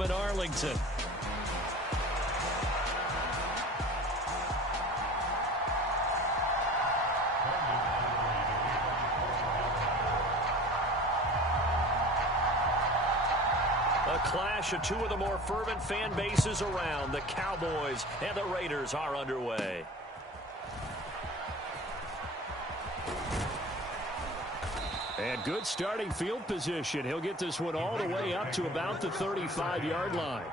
Stadium in Arlington. A clash of two of the more fervent fan bases around. The Cowboys and the Raiders are underway. And good starting field position. He'll get this one all the way up to about the 35-yard line.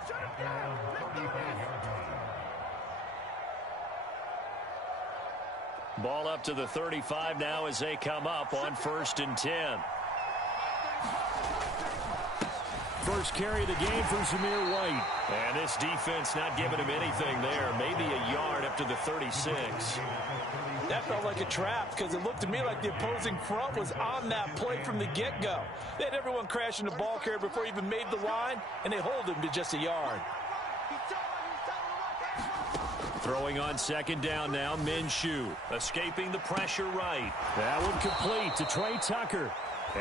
Ball up to the 35 now as they come up on 1st and 10. First carry of the game for Jaeburr White. And this defense not giving him anything there. Maybe a yard up to the 36. That felt like a trap because it looked to me like the opposing front was on that play from the get-go. They had everyone crashing the ball carrier before he even made the line, and they hold him to just a yard. Throwing on 2nd down now, Minshew. Escaping the pressure right. That one complete to Trey Tucker.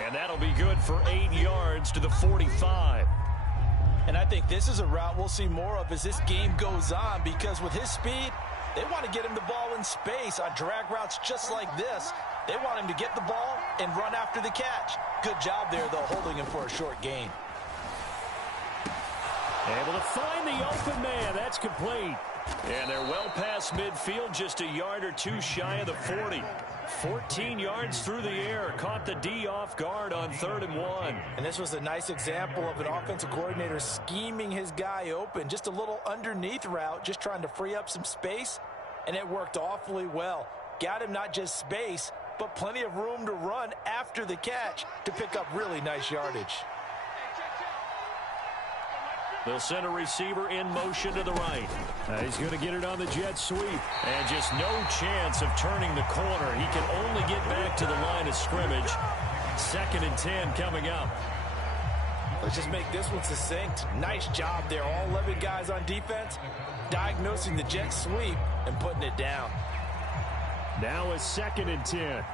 And that'll be good for 8 yards to the 45. And I think this is a route we'll see more of as this game goes on because with his speed, they want to get him the ball in space on drag routes just like this. They want him to get the ball and run after the catch. Good job there, though, holding him for a short gain. Able to find the open man. That's complete. And they're well past midfield, just a yard or two shy of the 40. 14 yards through the air. Caught the D off guard on 3rd and 1. And this was a nice example of an offensive coordinator scheming his guy open. Just a little underneath route, just trying to free up some space. And it worked awfully well. Got him not just space, but plenty of room to run after the catch to pick up really nice yardage. They'll send a receiver in motion to the right. He's going to get it on the jet sweep. And just no chance of turning the corner. He can only get back to the line of scrimmage. 2nd and 10 coming up. Let's just make this one succinct. Nice job there. All 11 guys on defense diagnosing the jet sweep and putting it down. Now a 2nd and 10.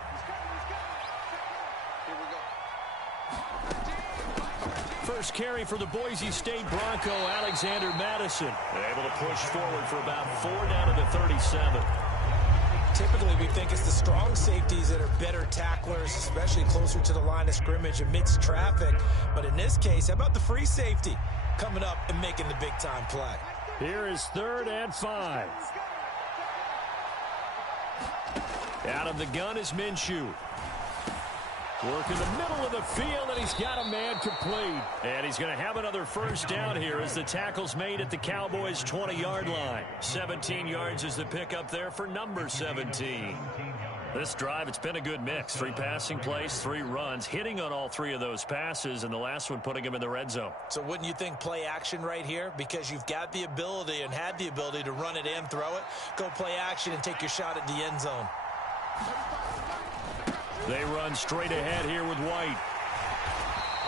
First carry for the Boise State Bronco, Alexander Madison. Able to push forward for about 4 down to the 37. Typically, we think it's the strong safeties that are better tacklers, especially closer to the line of scrimmage amidst traffic. But in this case, how about the free safety coming up and making the big-time play? Here is 3rd and 5. Out of the gun is Minshew. Work in the middle of the field, and he's got a man complete. And he's going to have another first down here as the tackle's made at the Cowboys' 20-yard line. 17 yards is the pickup there for number 17. This drive, it's been a good mix. 3 passing plays, 3 runs, hitting on all 3 of those passes, and the last one putting him in the red zone. So wouldn't you think play action right here? Because you've got the ability and had the ability to run it and throw it. Go play action and take your shot at the end zone. They run straight ahead here with White.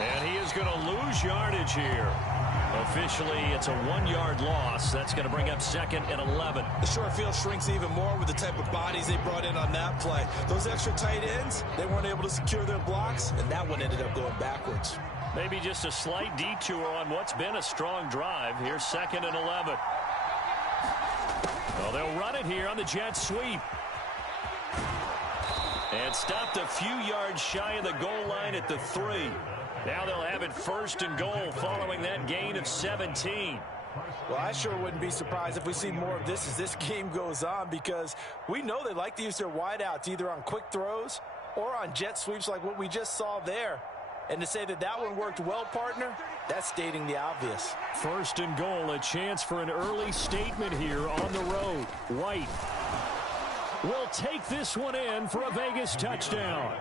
And he is going to lose yardage here. Officially, it's a 1-yard loss. That's going to bring up 2nd and 11. The short field shrinks even more with the type of bodies they brought in on that play. Those extra tight ends, they weren't able to secure their blocks, and that one ended up going backwards. Maybe just a slight detour on what's been a strong drive. Here's 2nd and 11. Well, they'll run it here on the jet sweep. And stopped a few yards shy of the goal line at the 3. Now they'll have it 1st and goal following that gain of 17. Well, I sure wouldn't be surprised if we see more of this as this game goes on because we know they like to use their wideouts either on quick throws or on jet sweeps like what we just saw there. And to say that that one worked well, partner, that's stating the obvious. 1st and goal, a chance for an early statement here on the road. White will take this one in for a Vegas touchdown.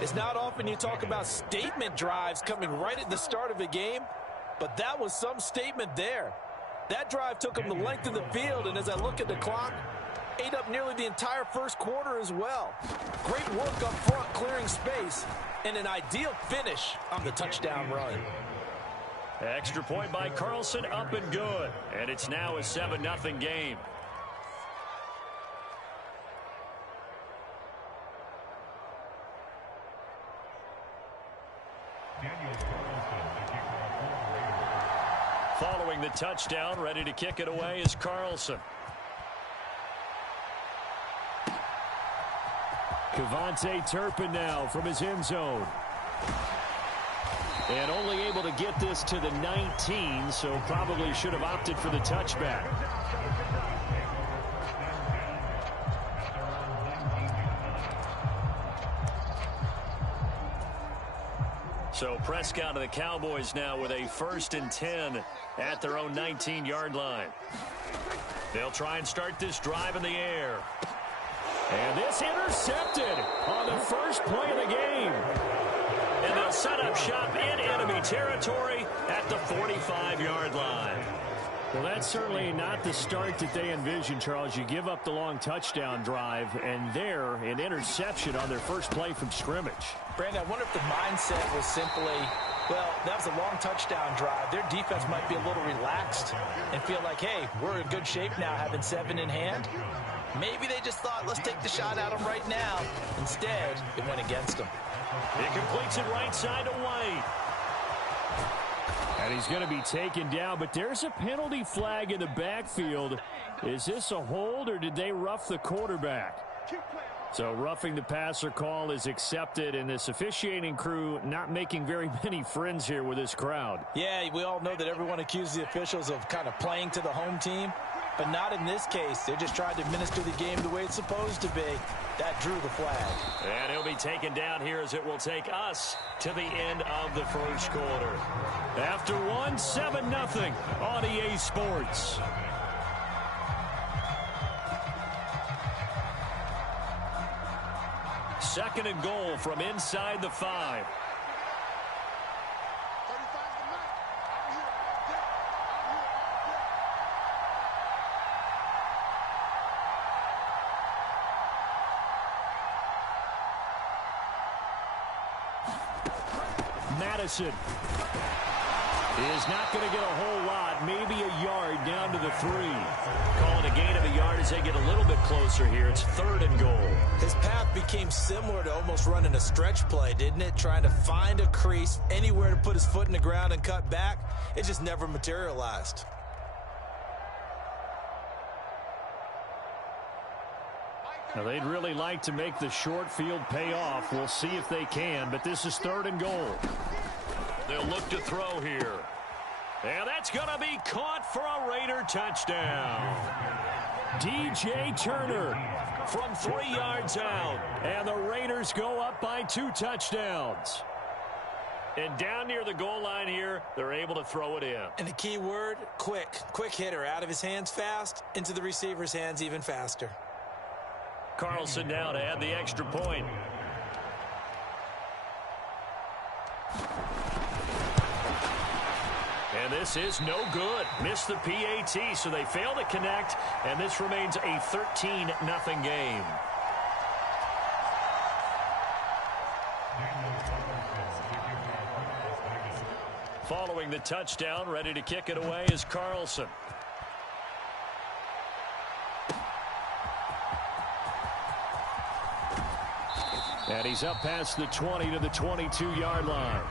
It's not often you talk about statement drives coming right at the start of a game, but that was some statement there. That drive took them the length of the field, and as I look at the clock, ate up nearly the entire first quarter as well. Great work up front clearing space, and an ideal finish on the touchdown run. Extra point by Carlson, up and good. And it's now a 7-0 game. Following the touchdown, ready to kick it away is Carlson. Kevontae Turpin now from his end zone. And only able to get this to the 19, so probably should have opted for the touchback. So Prescott and the Cowboys now with a 1st and 10 at their own 19-yard line. They'll try and start this drive in the air. And this intercepted on the first play of the game. And they'll set up shop in enemy territory at the 45-yard line. Well, that's certainly not the start that they envisioned, Charles. You give up the long touchdown drive, and there, an interception on their first play from scrimmage. Brandon, I wonder if the mindset was simply, well, that was a long touchdown drive. Their defense might be a little relaxed and feel like, hey, we're in good shape now having 7 in hand. Maybe they just thought, let's take the shot at them right now. Instead, it went against them. It completes it right side to White. And he's going to be taken down, but there's a penalty flag in the backfield. Is this a hold, or did they rough the quarterback? So roughing the passer call is accepted, and this officiating crew not making very many friends here with this crowd. Yeah, we all know that everyone accuses the officials of kind of playing to the home team, but not in this case. They're just trying to administer the game the way it's supposed to be. That drew the flag. And he'll be taken down here as it will take us to the end of the first quarter. After 7-0 on EA Sports. Second and goal from inside the 5. Madison is not going to get a whole lot, maybe a yard down to the 3. Calling a gain of a yard as they get a little bit closer here. It's 3rd and goal. His path became similar to almost running a stretch play, didn't it? Trying to find a crease, anywhere to put his foot in the ground and cut back. It just never materialized. Now, they'd really like to make the short field pay off. We'll see if they can, but this is 3rd and goal. They'll look to throw here. And that's going to be caught for a Raider touchdown. DJ Turner from 3 yards out. And the Raiders go up by 2 touchdowns. And down near the goal line here, they're able to throw it in. And the key word, quick. Quick hitter. Out of his hands fast, into the receiver's hands even faster. Carlson now to add the extra point. And this is no good. Missed the PAT, so they fail to connect, and this remains a 13-0 game. Following the touchdown, ready to kick it away is Carlson. And he's up past the 20 to the 22-yard line.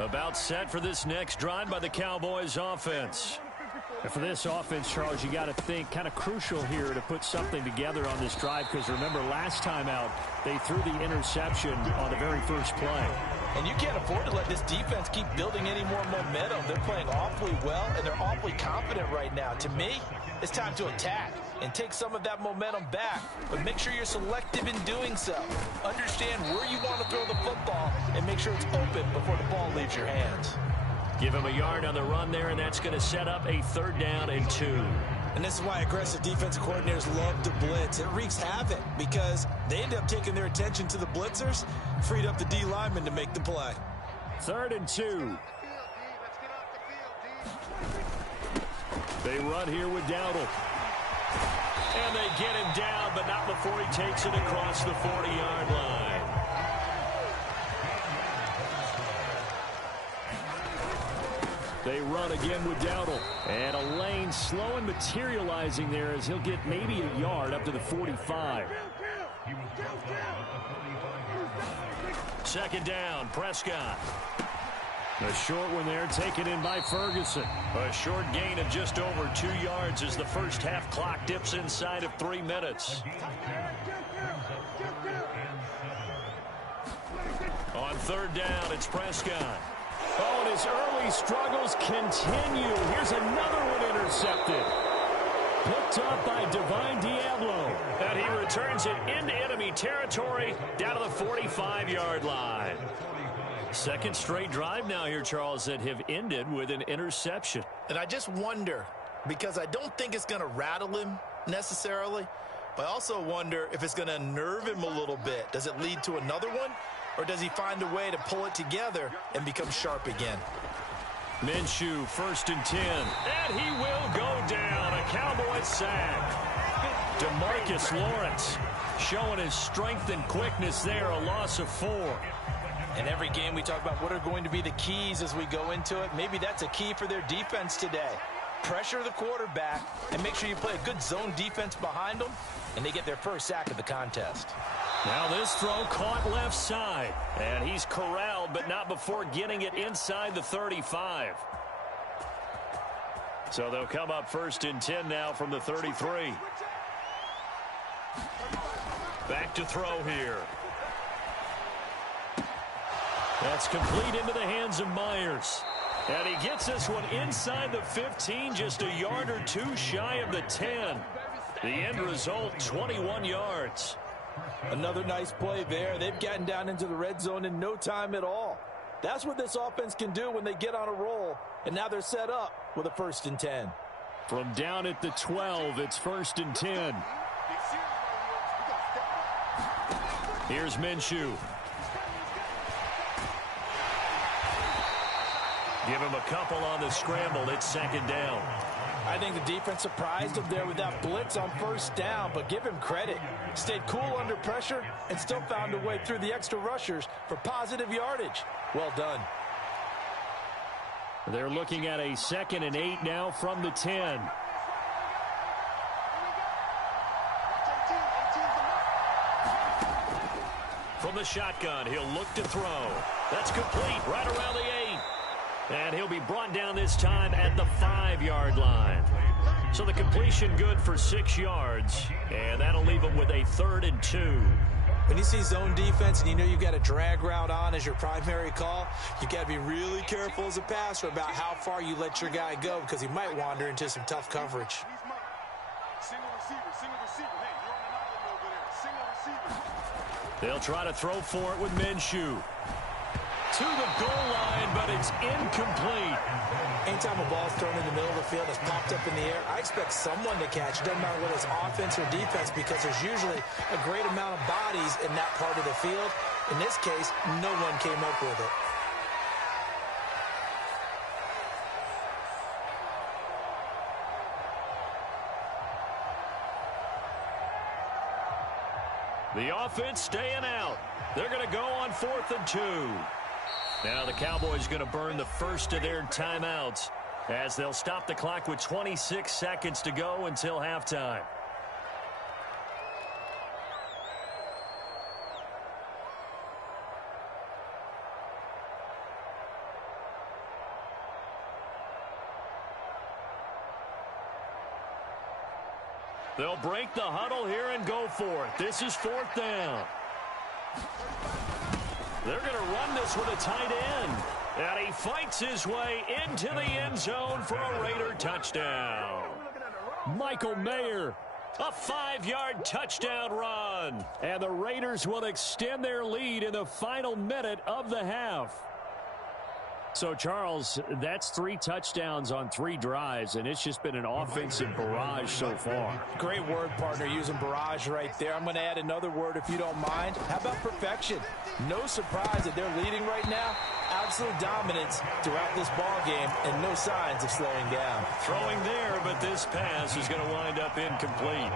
About set for this next drive by the Cowboys offense. And for this offense, Charles, you got to think kind of crucial here to put something together on this drive, because remember last time out they threw the interception on the very first play. And you can't afford to let this defense keep building any more momentum. They're playing awfully well, and they're awfully confident right now. To me, it's time to attack and take some of that momentum back. But make sure you're selective in doing so. Understand where you want to throw the football and make sure it's open before the ball leaves your hands. Give him a yard on the run there, and that's going to set up a 3rd down and 2. And this is why aggressive defensive coordinators love to blitz. It wreaks havoc because they end up taking their attention to the blitzers, freed up the D lineman to make the play. 3rd and 2. They run here with Dowdle. And they get him down, but not before he takes it across the 40-yard line. They run again with Dowdle. And a lane slow and materializing there as he'll get maybe a yard up to the 45. Second down, Prescott. A short one there taken in by Ferguson. A short gain of just over 2 yards as the first half clock dips inside of 3 minutes. On third down, it's Prescott. Oh, and his early struggles continue. Here's another one intercepted. Picked up by Divine Diablo. And he returns it into enemy territory down to the 45-yard line. Second straight drive now here, Charles, that have ended with an interception. And I just wonder, because I don't think it's going to rattle him necessarily, but I also wonder if it's going to unnerve him a little bit. Does it lead to another one, or does he find a way to pull it together and become sharp again? Minshew, 1st and 10. And he will go down. A Cowboys sack. DeMarcus Lawrence showing his strength and quickness there. A loss of 4. In every game we talk about what are going to be the keys as we go into it. Maybe that's a key for their defense today. Pressure the quarterback and make sure you play a good zone defense behind them, and they get their first sack of the contest. Now this throw caught left side, and he's corralled, but not before getting it inside the 35. So they'll come up 1st and 10 now from the 33. Back to throw here. That's complete into the hands of Myers. And he gets this one inside the 15, just a yard or two shy of the 10. The end result, 21 yards. Another nice play there. They've gotten down into the red zone in no time at all. That's what this offense can do when they get on a roll. And now they're set up with a 1st and 10. From down at the 12, it's 1st and 10. Here's Minshew. Give him a couple on the scramble. It's 2nd down. I think the defense surprised him there with that blitz on 1st down, but give him credit. Stayed cool under pressure and still found a way through the extra rushers for positive yardage. Well done. They're looking at a 2nd and 8 now from the 10. From the shotgun, he'll look to throw. That's complete right around the 8. And he'll be brought down this time at the 5-yard line. So the completion good for 6 yards. And that'll leave him with a 3rd and 2. When you see zone defense and you know you've got a drag route on as your primary call, you've got to be really careful as a passer about how far you let your guy go, because he might wander into some tough coverage. They'll try to throw for it with Minshew. To the goal line, but it's incomplete. Anytime a ball's thrown in the middle of the field that's popped up in the air, I expect someone to catch. It doesn't matter whether it's offense or defense, because there's usually a great amount of bodies in that part of the field. In this case, no one came up with it. The offense staying out. They're going to go on 4th and 2. Now the Cowboys going to burn the first of their timeouts as they'll stop the clock with 26 seconds to go until halftime. They'll break the huddle here and go for it. This is 4th down. They're going to run this with a tight end. And he fights his way into the end zone for a Raider touchdown. Michael Mayer, a 5-yard touchdown run. And the Raiders will extend their lead in the final minute of the half. So, Charles, that's 3 touchdowns on 3 drives, and it's just been an offensive barrage so far. Great word, partner, using barrage right there. I'm going to add another word if you don't mind. How about perfection? No surprise that they're leading right now. Absolute dominance throughout this ball game, and no signs of slowing down. Throwing there, but this pass is going to wind up incomplete.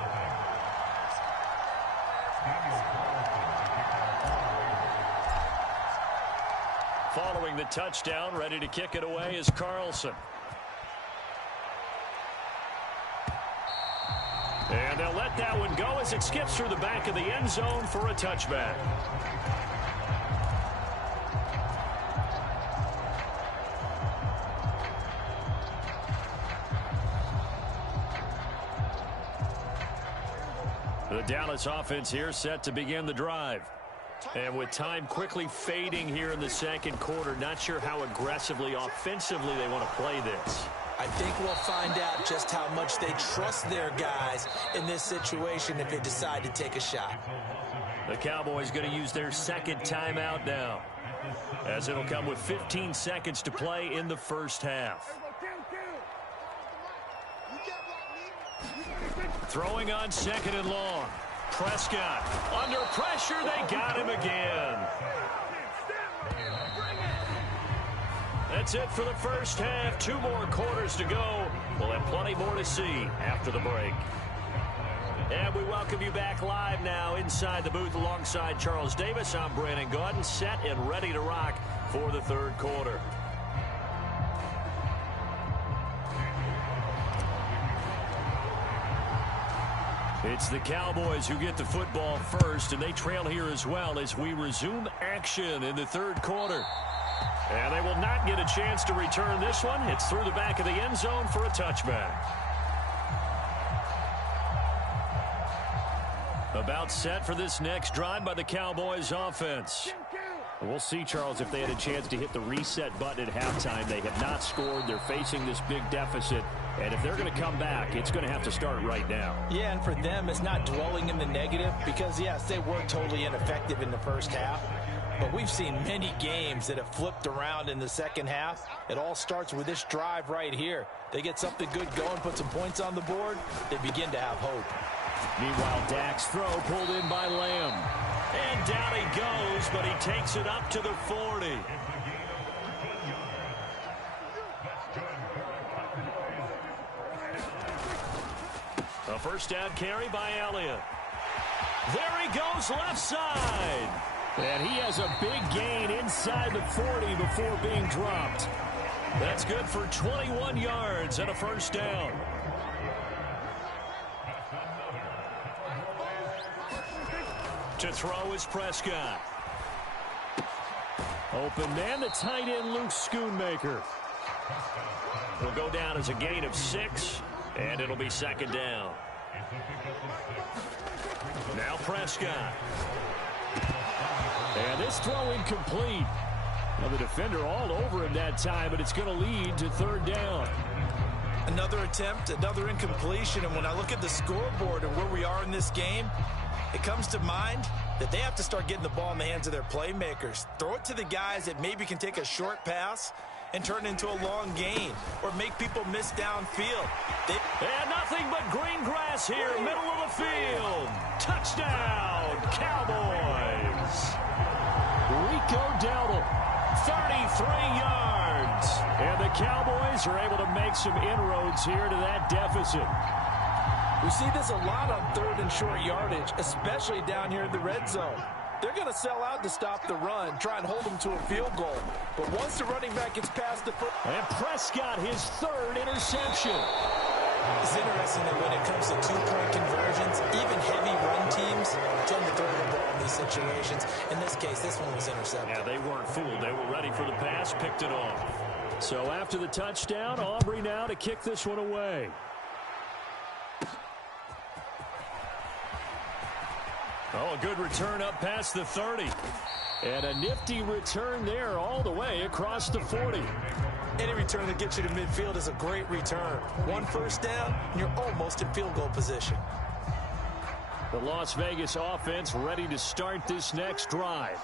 Following scoring the touchdown. Ready to kick it away is Carlson. And they'll let that one go as it skips through the back of the end zone for a touchback. The Dallas offense here set to begin the drive. And with time quickly fading here in the second quarter, not sure how aggressively, offensively they want to play this. I think we'll find out just how much they trust their guys in this situation if they decide to take a shot. The Cowboys going to use their second timeout now, as it'll come with 15 seconds to play in the first half. Throwing on second and long. Prescott under pressure. They got him again. That's it for the first half. 2 more quarters to go. We'll have plenty more to see after the break. And we welcome you back live now inside the booth alongside Charles Davis. I'm Brandon Gaudin, set and ready to rock for the third quarter. It's the Cowboys who get the football first, and they trail here as well as we resume action in the third quarter. And they will not get a chance to return this one. It's through the back of the end zone for a touchback. About set for this next drive by the Cowboys offense. We'll see, Charles, if they had a chance to hit the reset button at halftime. They have not scored. They're facing this big deficit. And if they're going to come back, it's going to have to start right now. Yeah, and for them, it's not dwelling in the negative because, yes, they were totally ineffective in the first half. But we've seen many games that have flipped around in the second half. It all starts with this drive right here. They get something good going, put some points on the board, they begin to have hope. Meanwhile, Dak's throw pulled in by Lamb. And down he goes, but he takes it up to the 40. A first down carry by Elliott. There he goes left side. And he has a big gain inside the 40 before being dropped. That's good for 21 yards and a first down. To throw is Prescott. Open man, the tight end, Luke Schoonmaker. Will go down as a gain of 6, and it'll be second down. Now Prescott. And this throw incomplete. Well, the defender all over him that time, but it's going to lead to third down. Another attempt, another incompletion, and when I look at the scoreboard and where we are in this game, it comes to mind that they have to start getting the ball in the hands of their playmakers. Throw it to the guys that maybe can take a short pass and turn it into a long gain or make people miss downfield. And nothing but green grass here, middle of the field. Touchdown, Cowboys. Rico Dowdle, 33 yards. And the Cowboys are able to make some inroads here to that deficit. We see this a lot on third and short yardage, especially down here in the red zone. They're going to sell out to stop the run, try and hold them to a field goal. But once the running back gets past the foot... And Prescott, his third interception. It's interesting that when it comes to two-point conversions, even heavy run teams tend to throw the ball in these situations. In this case, this one was intercepted. Yeah, they weren't fooled. They were ready for the pass, picked it off. So after the touchdown, Aubrey now to kick this one away. Oh, a good return up past the 30. And a nifty return there all the way across the 40. Any return that gets you to midfield is a great return. One first down, and you're almost in field goal position. The Las Vegas offense ready to start this next drive.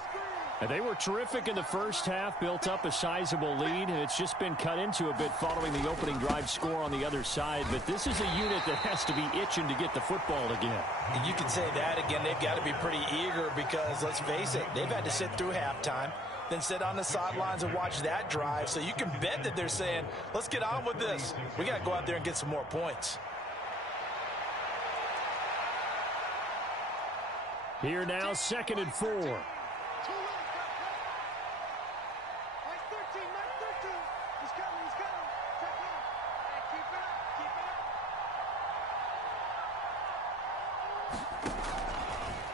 And they were terrific in the first half, built up a sizable lead, and it's just been cut into a bit following the opening drive score on the other side. But this is a unit that has to be itching to get the football again. And you can say that again. They've got to be pretty eager because, let's face it, they've had to sit through halftime, then sit on the sidelines and watch that drive. So you can bet that they're saying, let's get on with this. We got to go out there and get some more points. Here now, 2nd and 4.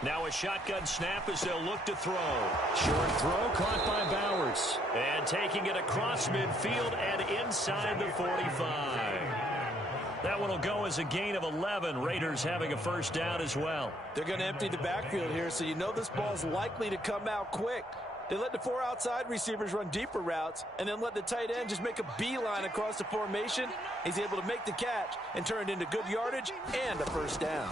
Now a shotgun snap as they'll look to throw. Short throw caught by Bowers. And taking it across midfield and inside the 45. That one will go as a gain of 11. Raiders having a first down as well. They're going to empty the backfield here, so you know this ball's likely to come out quick. They let the 4 outside receivers run deeper routes and then let the tight end just make a beeline across the formation. He's able to make the catch and turn it into good yardage and a first down.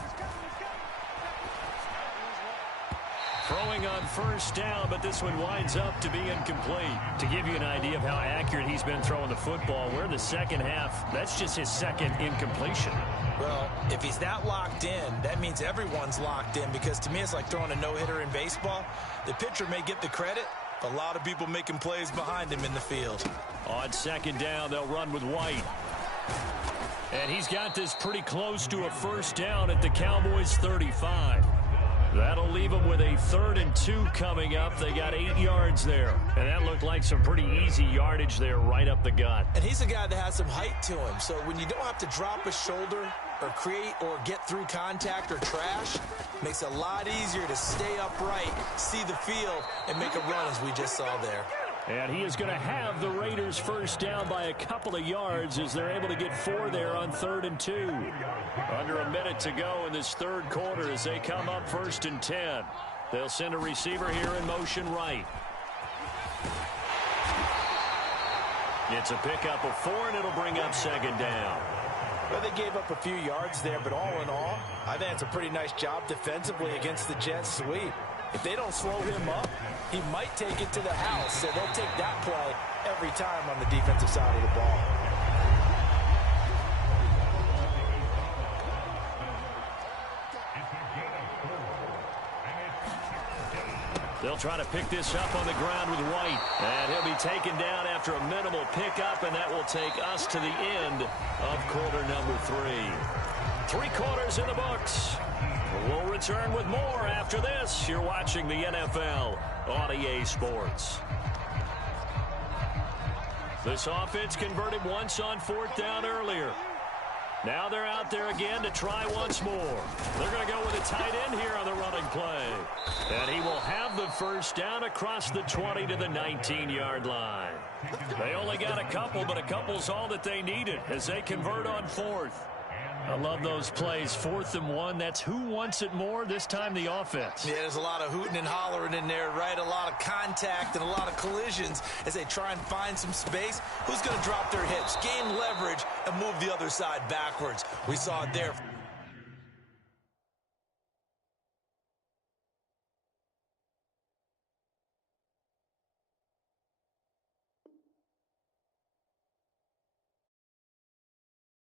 Throwing on first down, but this one winds up to be incomplete. To give you an idea of how accurate he's been throwing the football, we're in the second half. That's just his second incompletion. Well, if he's that locked in, that means everyone's locked in, because to me it's like throwing a no-hitter in baseball. The pitcher may get the credit, but a lot of people making plays behind him in the field. On second down, they'll run with White. And he's got this pretty close to a first down at the Cowboys' 35. That'll leave them with a 3rd and 2 coming up. They got 8 yards there. And that looked like some pretty easy yardage there right up the gut. And he's a guy that has some height to him. So when you don't have to drop a shoulder or create or get through contact or trash, makes it a lot easier to stay upright, see the field, and make a run as we just saw there. And he is going to have the Raiders first down by a couple of yards as they're able to get 4 there on 3rd and 2. Under a minute to go in this third quarter as they come up 1st and 10. They'll send a receiver here in motion right. It's a pickup of 4, and it'll bring up 2nd down. Well, they gave up a few yards there, but all in all, I think it's a pretty nice job defensively against the Jets sweep. If they don't slow him up, he might take it to the house. So they'll take that play every time on the defensive side of the ball. They'll try to pick this up on the ground with White. And he'll be taken down after a minimal pickup, and that will take us to the end of quarter number 3. 3 quarters in the books. We'll return with more after this. You're watching the NFL on EA Sports. This offense converted once on 4th down earlier. Now they're out there again to try once more. They're going to go with a tight end here on the running play. And he will have the first down across the 20 to the 19-yard line. They only got a couple, but a couple's all that they needed as they convert on 4th. I love those plays. 4th and 1. That's who wants it more, this time the offense. Yeah, there's a lot of hooting and hollering in there, right? A lot of contact and a lot of collisions as they try and find some space. Who's going to drop their hips, gain leverage, and move the other side backwards? We saw it there.